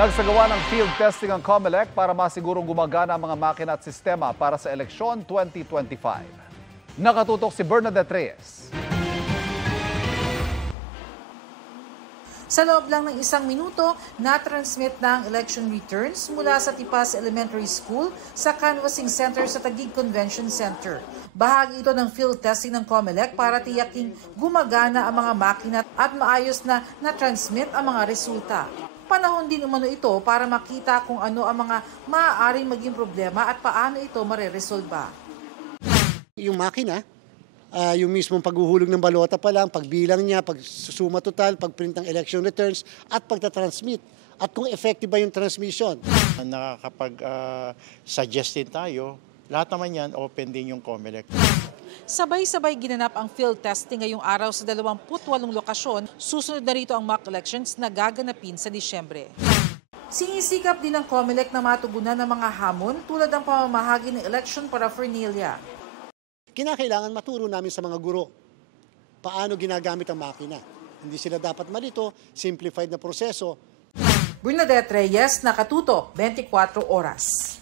Nagsagawa ng field testing ang COMELEC para masigurong gumagana ang mga makina at sistema para sa eleksyon 2025. Nakatutok si Bernadette Reyes. Sa loob lang ng 1 minuto, na-transmit na ang election returns mula sa Tipas Elementary School sa Canvassing Center sa Taguig Convention Center. Bahagi ito ng field testing ng COMELEC para tiyaking gumagana ang mga makina at maayos na na-transmit ang mga resulta. Panahon din umano ito para makita kung ano ang mga maaaring maging problema at paano ito mareresolba. Yung makina, yung mismong paghuhulog ng balota pa lang, pagbilang niya, pagsusuma total, pagprint ng election returns, at pagtatransmit. At kung effective ba yung transmission. Nakakapag-suggest din tayo, lahat naman yan, open din yung COMELEC. Sabay-sabay ginanap ang field testing ngayong araw sa 28 lokasyon. Susunod na rito ang mock elections na gaganapin sa Disyembre. Sinisikap din ng COMELEC na matugunan ng mga hamon tulad ng pamamahagi ng election paraphernalia. Kinakailangan maturo namin sa mga guro paano ginagamit ang makina. Hindi sila dapat malito, simplified na proseso. Bernadette Reyes, Nakatutok, 24 Oras.